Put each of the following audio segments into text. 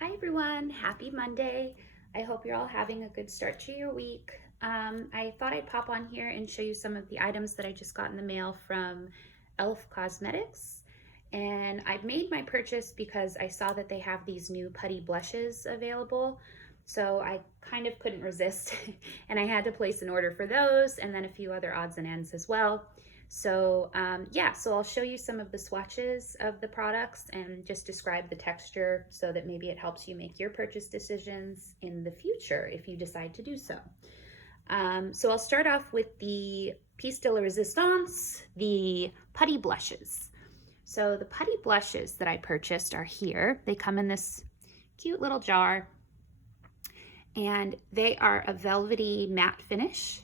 Hi everyone, happy Monday. I hope you're all having a good start to your week. I thought I'd pop on here and show you some of the items that I just got in the mail from Elf Cosmetics. And I made my purchase because I saw that they have these new Putty Blushes available. So I kind of couldn't resist and I had to place an order for those and then a few other odds and ends as well. So yeah, so I'll show you some of the swatches of the products and just describe the texture so that maybe it helps you make your purchase decisions in the future if you decide to do so. So I'll start off with the piece de la resistance, the Putty Blushes. So the Putty Blushes that I purchased are here. They come in this cute little jar and they are a velvety matte finish,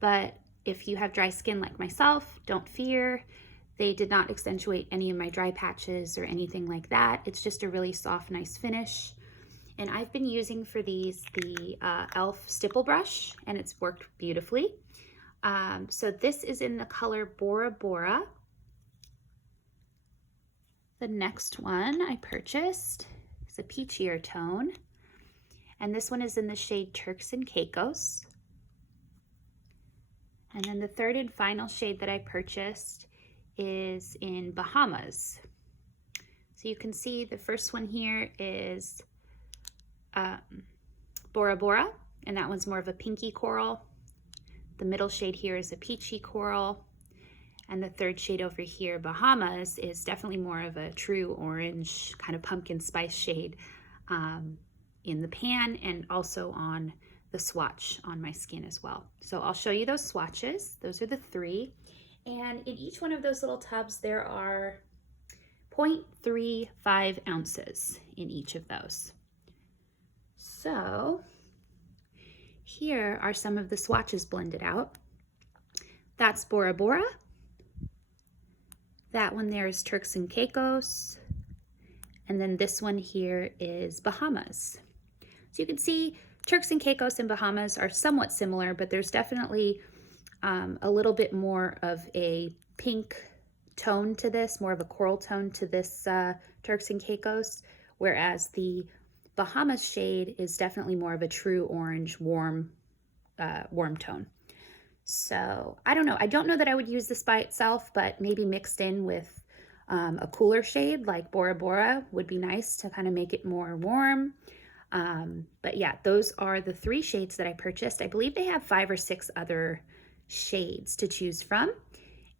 but if you have dry skin like myself, don't fear. They did not accentuate any of my dry patches or anything like that. It's just a really soft, nice finish. And I've been using for these the e.l.f. stipple brush, and it's worked beautifully. So this is in the color Bora Bora. The next one I purchased is a peachier tone, and this one is in the shade Turks and Caicos. And then the third and final shade that I purchased is in Bahamas. So you can see the first one here is Bora Bora, and that one's more of a pinky coral. The middle shade here is a peachy coral. And the third shade over here, Bahamas, is definitely more of a true orange, kind of pumpkin spice shade in the pan and also on the swatch on my skin as well. So I'll show you those swatches. Those are the three. And in each one of those little tubs, there are 0.35 ounces in each of those. So here are some of the swatches blended out. That's Bora Bora. That one there is Turks and Caicos. And then this one here is Bahamas. So you can see Turks and Caicos and Bahamas are somewhat similar, but there's definitely a little bit more of a pink tone to this, more of a coral tone to this Turks and Caicos, whereas the Bahamas shade is definitely more of a true orange, warm tone. So I don't know. I don't know that I would use this by itself, but maybe mixed in with a cooler shade like Bora Bora would be nice to kind of make it more warm. But yeah, those are the three shades that I purchased. I believe they have 5 or 6 other shades to choose from.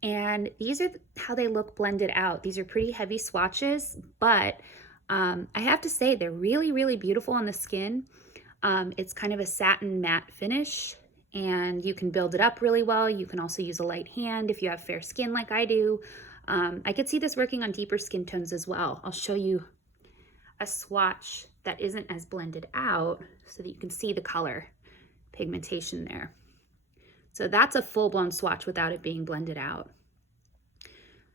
And these are how they look blended out. These are pretty heavy swatches, but I have to say they're really, really beautiful on the skin. It's kind of a satin matte finish and you can build it up really well. You can also use a light hand if you have fair skin like I do. I could see this working on deeper skin tones as well. I'll show you a swatch that isn't as blended out so that you can see the color pigmentation there. So that's a full-blown swatch without it being blended out.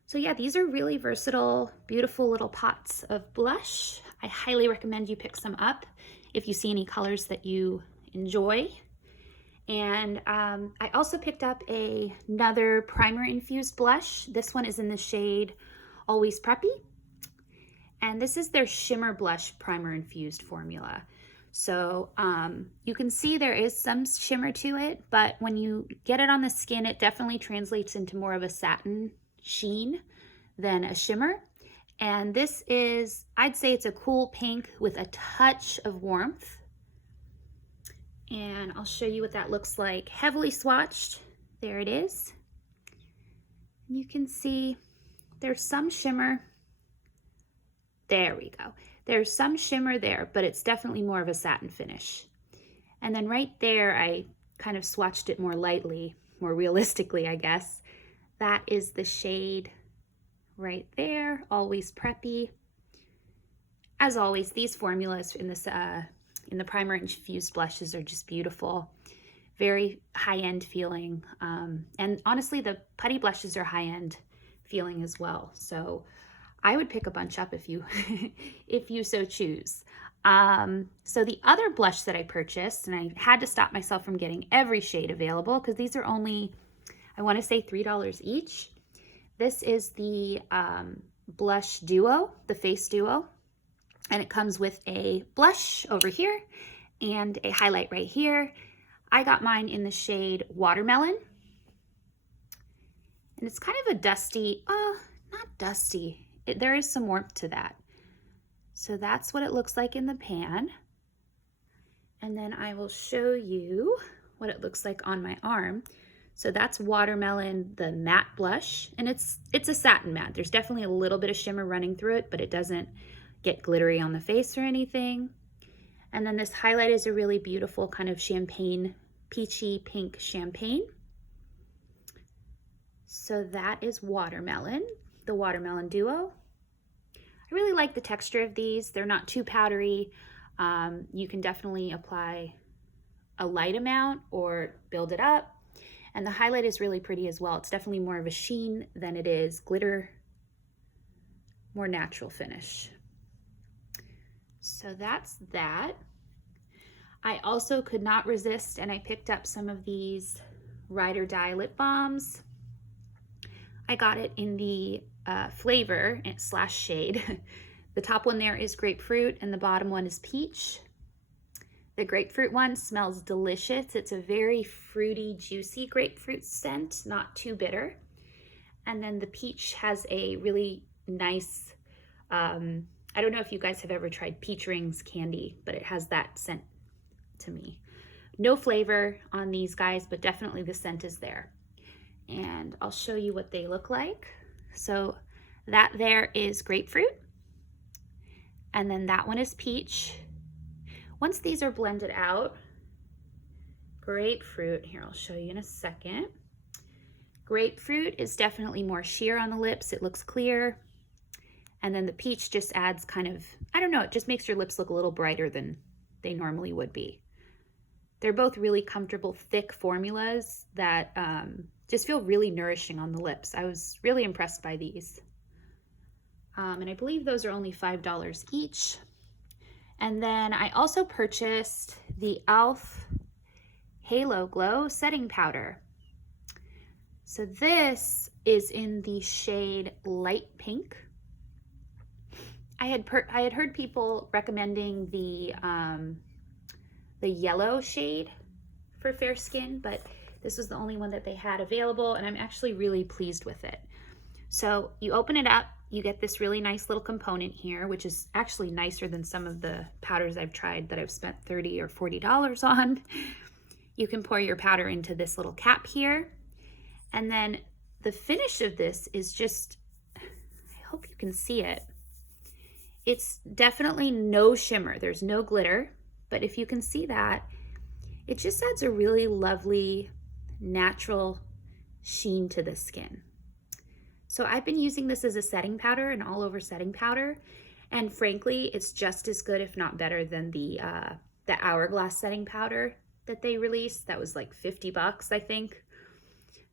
So yeah, these are really versatile, beautiful little pots of blush. I highly recommend you pick some up if you see any colors that you enjoy. And I also picked up another primer infused blush. This one is in the shade Always Preppy. And this is their Shimmer Blush Primer Infused formula. So you can see there is some shimmer to it, but when you get it on the skin, it definitely translates into more of a satin sheen than a shimmer. And this is, I'd say it's a cool pink with a touch of warmth. And I'll show you what that looks like. Heavily swatched, there it is. You can see there's some shimmer. There we go. There's some shimmer there, but it's definitely more of a satin finish. And then right there, I kind of swatched it more lightly, more realistically, I guess. That is the shade right there, Always Preppy. As always, these formulas in this in the primer infused blushes are just beautiful. Very high-end feeling. And honestly, the Putty Blushes are high-end feeling as well. So I would pick a bunch up if you if you so choose. So the other blush that I purchased, and I had to stop myself from getting every shade available because these are only, I want to say $3 each. This is the blush duo, the face duo. And it comes with a blush over here and a highlight right here. I got mine in the shade Watermelon. And it's kind of a dusty, not dusty. There is some warmth to that. So that's what it looks like in the pan. And then I will show you what it looks like on my arm. So that's Watermelon, the matte blush, and it's a satin matte. There's definitely a little bit of shimmer running through it, but it doesn't get glittery on the face or anything. And then this highlight is a really beautiful kind of champagne, peachy pink champagne. So that is Watermelon, the Watermelon Duo. I really like the texture of these. They're not too powdery. You can definitely apply a light amount or build it up. And the highlight is really pretty as well. It's definitely more of a sheen than it is glitter, more natural finish. So that's that. I also could not resist and I picked up some of these Ride or Die lip balms. I got it in the flavor / shade. The top one there is grapefruit and the bottom one is peach. The grapefruit one smells delicious. It's a very fruity, juicy grapefruit scent, not too bitter. And then the peach has a really nice, I don't know if you guys have ever tried Peach Rings candy, but it has that scent to me. No flavor on these guys, but definitely the scent is there. And I'll show you what they look like. So that there is grapefruit. And then that one is peach. Once these are blended out, grapefruit, here I'll show you in a second. Grapefruit is definitely more sheer on the lips. It looks clear. And then the peach just adds kind of, I don't know, it just makes your lips look a little brighter than they normally would be. They're both really comfortable, thick formulas that just feel really nourishing on the lips. I was really impressed by these. And I believe those are only $5 each. And then I also purchased the e.l.f. Halo Glow Setting Powder. So this is in the shade Light Pink. I had heard people recommending the yellow shade for fair skin, but this was the only one that they had available, and I'm actually really pleased with it. So you open it up, you get this really nice little component here, which is actually nicer than some of the powders I've tried that I've spent $30 or $40 on. You can pour your powder into this little cap here. And then the finish of this is just, I hope you can see it. It's definitely no shimmer. There's no glitter, but if you can see that, it just adds a really lovely, natural sheen to the skin. So I've been using this as a setting powder, an all over setting powder. And frankly, it's just as good, if not better, than the Hourglass setting powder that they released. That was like $50, I think.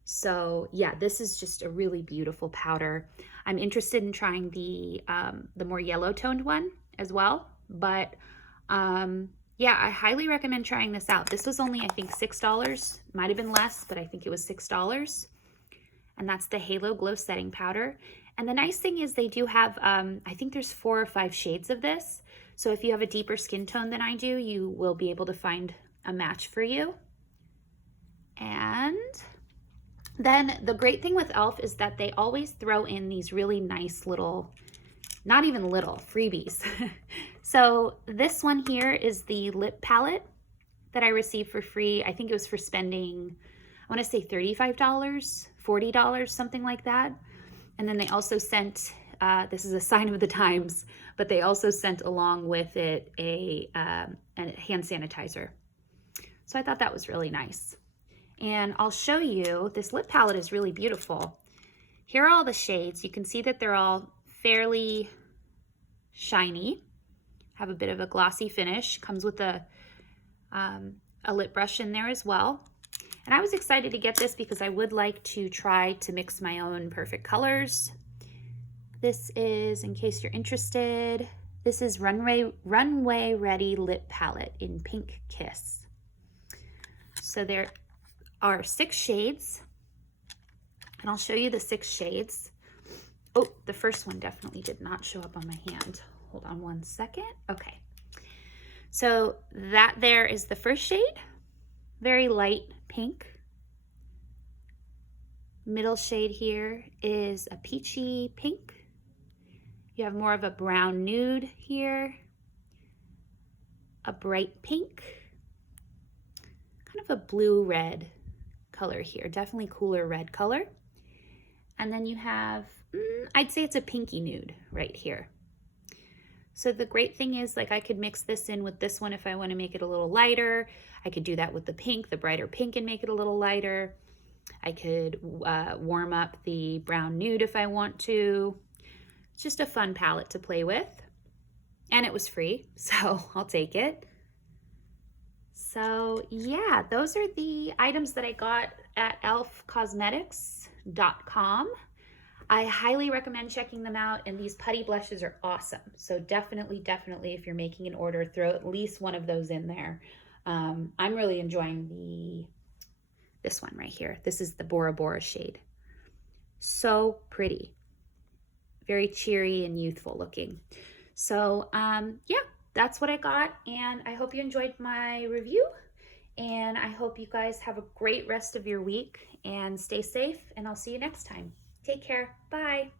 So yeah, this is just a really beautiful powder. I'm interested in trying the more yellow toned one as well. But yeah, I highly recommend trying this out. This was only, I think, $6. Might have been less, but I think it was $6. And that's the Halo Glow Setting Powder. And the nice thing is they do have, I think there's 4 or 5 shades of this. So if you have a deeper skin tone than I do, you will be able to find a match for you. And then the great thing with e.l.f. is that they always throw in these really nice little, not even little, freebies. So this one here is the lip palette that I received for free. I think it was for spending, I want to say $35, $40, something like that. And then they also sent, this is a sign of the times, but they also sent along with it a hand sanitizer. So I thought that was really nice. And I'll show you, this lip palette is really beautiful. Here are all the shades. You can see that they're all fairly shiny, have a bit of a glossy finish, comes with a lip brush in there as well. And I was excited to get this because I would like to try to mix my own perfect colors. This is, in case you're interested, this is Runway Ready Lip Palette in Pink Kiss. So there are 6 shades, and I'll show you the 6 shades. Oh, the first one definitely did not show up on my hand. Hold on one second. Okay. So that there is the first shade, very light pink. Middle shade here is a peachy pink. You have more of a brown nude here, a bright pink, kind of a blue-red color here, definitely cooler red color. And then you have, I'd say it's a pinky nude right here. So the great thing is, like, I could mix this in with this one if I want to make it a little lighter. I could do that with the pink, the brighter pink, and make it a little lighter. I could warm up the brown nude if I want to. It's just a fun palette to play with. And it was free, so I'll take it. So yeah, those are the items that I got at elfcosmetics.com. I highly recommend checking them out, and these putty blushes are awesome. So definitely, if you're making an order, throw at least one of those in there. I'm really enjoying this one right here. This is the Bora Bora shade. So pretty. Very cheery and youthful looking. So yeah, that's what I got, and I hope you enjoyed my review, and I hope you guys have a great rest of your week and stay safe, and I'll see you next time. Take care. Bye.